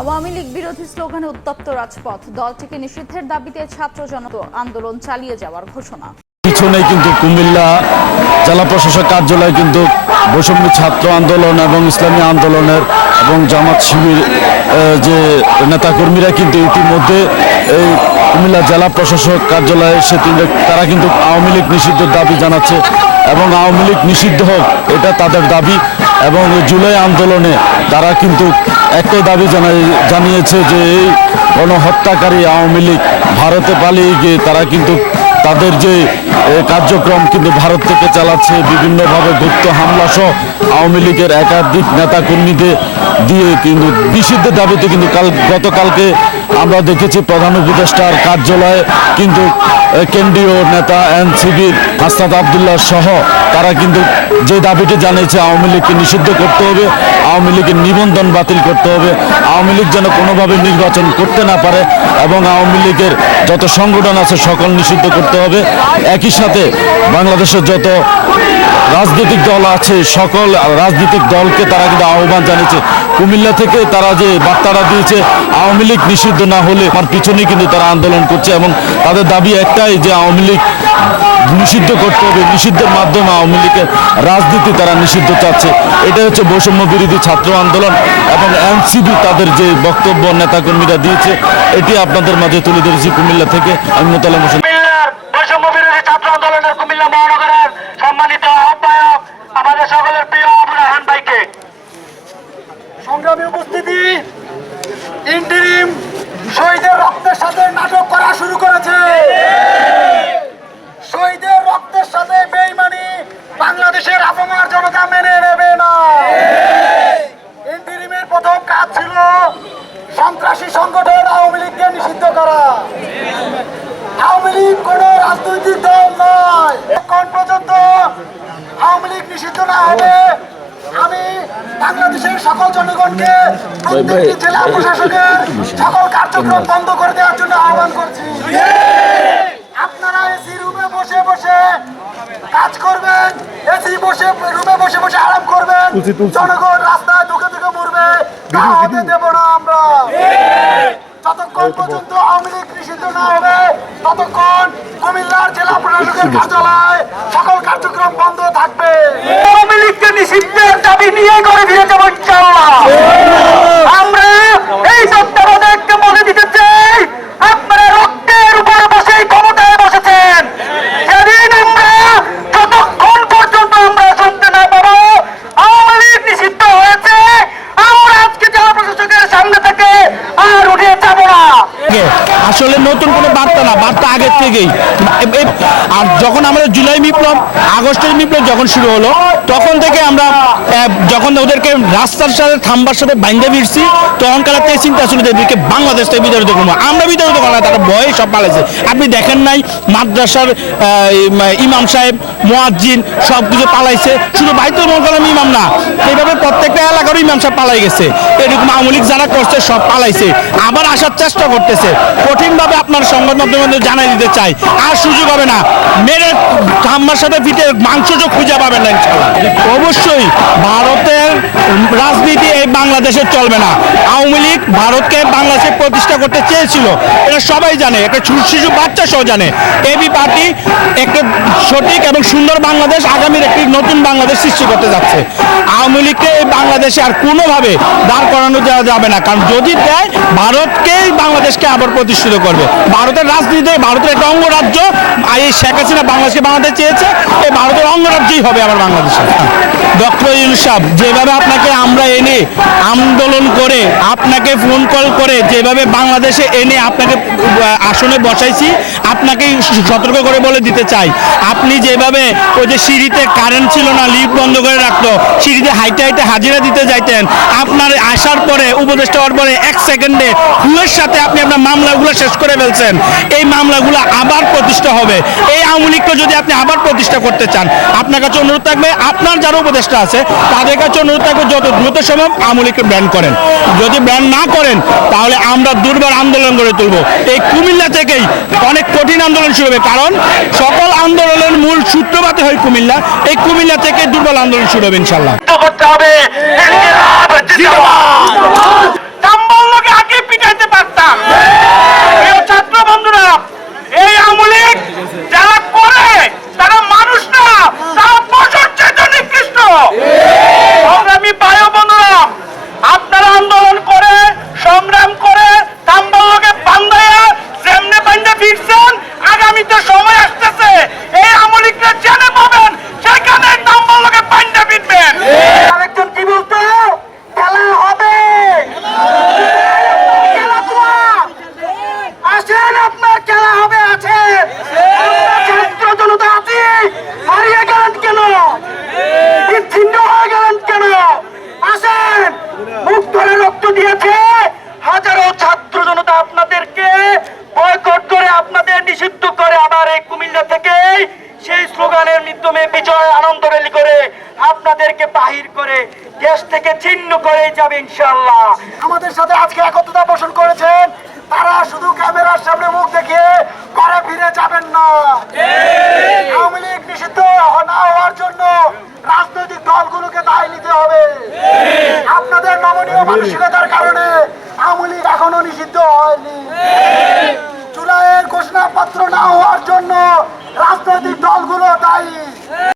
আওয়ামী লীগ বিরোধী স্লোগানে উত্তপ্ত রাজপথ, দলটিকে নিষিদ্ধের দাবিতে ছাত্র জনতা আন্দোলন চালিয়ে যাওয়ার ঘোষণা। পিছনে কিন্তু কুমিল্লা জেলা প্রশাসক কার্যালয়ে কিন্তু বৈষম্য ছাত্র আন্দোলন এবং ইসলামী আন্দোলনের এবং জামাত শিবির যে নেতাকর্মীরা কিন্তু ইতিমধ্যে এই কুমিল্লা জেলা প্রশাসক কার্যালয়ে এসে তারা কিন্তু আওয়ামী লীগ নিষিদ্ধের দাবি জানাচ্ছে এবং আওয়ামী লীগ নিষিদ্ধ হোক এটা তাদের দাবি। এবং জুলাই আন্দোলনে তারা কিন্তু একটাই দাবি জানিয়েছে যে এই গণহত্যাকারী আওয়ামী লীগ ভারতে পালিয়ে গিয়ে তারা কিন্তু তাদের যে কার্যক্রম কিন্তু ভারত থেকে চালাচ্ছে, বিভিন্নভাবে গুপ্ত হামলা সহ আওয়ামী লীগের একাধিক নেতাকর্মীদের দিয়ে কিন্তু নিষিদ্ধের দাবিতে কিন্তু গতকালকে আমরা দেখেছি প্রধান উপদেষ্টার কার্যালয়ে কিন্তু কেন্দ্রীয় নেতা এনসিবির হাসনাত আবদুল্লাহ সহ তারা কিন্তু যে দাবিটি জানিয়েছে আওয়ামী লীগকে নিষিদ্ধ করতে হবে, আওয়ামী লীগের নিবন্ধন বাতিল করতে হবে, আওয়ামী লীগ যেন কোনোভাবে নির্বাচন করতে না পারে এবং আওয়ামী লীগের যত সংগঠন আছে সকল নিষিদ্ধ করতে হবে। একই সাথে বাংলাদেশের যত রাজনৈতিক দল আছে সকল রাজনৈতিক দলকে তারা কিন্তু আহ্বান জানিয়েছে। কুমিল্লা থেকে তারা যে বার্তাটা দিয়েছে আওয়ামী লীগ নিষিদ্ধ না হলে তার পিছনেই কিন্তু তারা আন্দোলন করছে এবং তাদের দাবি একটাই যে আওয়ামী লীগ নিষিদ্ধ করতে হবে, নিষিদ্ধের মাধ্যমে আওয়ামী লীগের রাজনীতি তারা নিষিদ্ধ চাচ্ছে। এটা হচ্ছে বৈষম্য বিরোধী ছাত্র আন্দোলন এবং এনসিবি তাদের যে বক্তব্য নেতাকর্মীরা দিয়েছে এটি আপনাদের মাঝে তুলে ধরেছি কুমিল্লা থেকে। আমি মোতালেম হোসেন, বৈষম্য বিরোধী ছাত্র আন্দোলনের কুমিল্লা মহানগরের সম্মানিত আহ্বায়ক আমাদের সকলের প্রিয় আবুল রাহান ভাইকে। সংগ্রামী উপস্থিতি, ইন্টারিম শহীদের রক্তের সাথে নাটক করা শুরু করেছে। শহীদের রক্তের সাথে বেইমানি বাংলাদেশের আপামর জনতা মেনে নেবে না। ইন্টারিমের প্রথম কাজ ছিল সন্ত্রাসী সংগঠন আওয়ামী লীগকে নিষিদ্ধ করা। আওয়ামী লীগ কোন রাজনৈতিক দল নয়। এখন পর্যন্ত আওয়ামী লীগ নিষিদ্ধ না হবে আমি বাংলাদেশের সকল জনগণকে প্রত্যেকটি জেলা প্রশাসনের সকল কার্যক্রম বন্ধ করে দেওয়ার জন্য আহ্বান করছি। আপনারা এসি রুমে বসে বসে কাজ করবেন, এসি রুমে বসে বসে আরাম করবেন, জনগণ রাস্তায় দুঃখে দুঃখে মরবে, তা হতে দেব না আমরা। যতক্ষণ পর্যন্ত আওয়ামী লীগ নিষিদ্ধ না হবে ততক্ষণ কুমিল্লার জেলা প্রশাসকের কার্যালয় সকল কার্যক্রম বন্ধ থাকবে। আওয়ামী লীগকে নিষিদ্ধের দাবি নিয়ে করে ফিরে যাবো ইনশাআল্লাহ। আমরা এই তত্ত্বাবধায়ককে বলে দিতে চাই আপনারা রক্তের উপরে বসে ক্ষমতায় বসেছেন। সেদিন আমরা যতক্ষণ পর্যন্ত আমরা শুনতে না পাবো আওয়ামী লীগ নিষিদ্ধ হয়েছে আমরা আজকে জেলা প্রশাসকের সামনে থেকে আর উঠে যাব না। আসলে নতুন কোনো বার্তা না, বার্তা আগের থেকেই। আর যখন আমাদের জুলাই বিপ্লব, আগস্টের বিপ্লব যখন শুরু হলো তখন থেকে আমরা যখন ওদেরকে রাস্তার সাথে থাম্বার সাথে বাইন্ধে ফিরছি তখনকার থেকে চিন্তা ছিল যে এদেরকে বাংলাদেশ থেকে বিতাড়িত করবো। আমরা বিতাড়িত করবো না, তারা ভয়ে সব পালাইছে। আপনি দেখেন নাই মাদ্রাসার ইমাম সাহেব, মুয়াজ্জিন সব কিছু পালাইছে, শুধু বাইতুল মোকাররম ইমাম না, এইভাবে প্রত্যেকটা এলাকারও ইমাম সাহেব পালাই গেছে। এরকম আওয়ামী লীগ যারা করছে সব পালাইছে, আবার আসার চেষ্টা করতেছে। কঠিনভাবে আপনার সংবাদ মাধ্যমে জানাই দিতে চাই আর সুযোগ হবে না, মেরে ঠাম্মার সাথে পিঠে মাংসযোগ খুঁজে পাবেন না ইনশাআল্লাহ। অবশ্যই ভারতের রাজনীতি এই বাংলাদেশে চলবে না। আওয়ামী লীগ ভারতকে বাংলাদেশে প্রতিষ্ঠা করতে চেয়েছিল, এটা সবাই জানে, একটা শিশু বাচ্চা সহ জানে। এবি পার্টি একটা সঠিক এবং সুন্দর বাংলাদেশ, আগামীর একটি নতুন বাংলাদেশ সৃষ্টি করতে যাচ্ছে। আওয়ামী লীগকে এই বাংলাদেশে আর কোনোভাবে দাঁড় করানো দেওয়া যাবে না, কারণ যদি দেয় ভারতকেই বাংলাদেশকে আবার প্রতিষ্ঠিত করবে। ভারতের রাজনীতিতে ভারতের একটা অঙ্গরাজ্য, এই শেখ হাসিনা বাংলাদেশকে বানাতে চেয়েছে, এই ভারতের অঙ্গরাজ্যই হবে আবার বাংলাদেশে। ডক্টর ইউনূস সাহেব, যেভাবে আপনাকে আমরা এনে আন্দোলন করে আপনাকে ফোন কল করে যেভাবে বাংলাদেশে এনে আপনাকে আসনে বসাইছি, আপনাকেই সতর্ক করে বলে দিতে চাই, আপনি যেভাবে ওই যে সিঁড়িতে কারেন্ট ছিল না, লিফট বন্ধ করে রাখতো, সিঁড়িতে হাইটে হাইটে হাজিরা দিতে যাইতেন, আপনার আসার পরে উপদেষ্টা হওয়ার পরে 1 সেকেন্ডে ফুলের সাথে আপনি আপনার মামলাগুলো শেষ করে ফেলছেন। এই মামলাগুলো আবার প্রতিষ্ঠা হবে। এই আওয়ামী লীগকে যদি আপনি আবার প্রতিষ্ঠা করতে চান, আপনার কাছে অনুরোধ থাকবে, আপনার যারা উপদেষ্টা আছে তাদের কাছে অনুরোধ থাকবে যত দ্রুত সম্ভব আওয়ামী লীগকে ব্যান করেন। যদি ব্যান না করেন তাহলে আমরা দুর্বার আন্দোলন গড়ে তুলব। এই কুমিল্লা থেকেই অনেক কঠিন আন্দোলন শুরু হবে, কারণ সকল আন্দোলনের মূল সূত্রপাত হয় কুমিল্লা। এই কুমিল্লা থেকে দুর্বল আন্দোলন শুরু হবে ইনশাল্লাহ। করতে হবে করেই যাবে ইনশাআল্লাহ। আমাদের সাথে আজকে একত্রতা পোষণ করেছেন, তারা শুধু ক্যামেরার সামনে মুখ দেখিয়ে ঘরে ফিরে যাবেন না। আওয়ামী লীগ নিষিদ্ধ না হওয়ার জন্য রাজনৈতিক দলগুলোকে দায় নিতে হবে। আপনাদের নমনীয় মানসিকতার কারণে আওয়ামী লীগ এখনো নিষিদ্ধ হয়নি। জুলাইয়ের ঘোষণাপত্র না হওয়ার জন্য রাজনৈতিক দলগুলো দায়ী।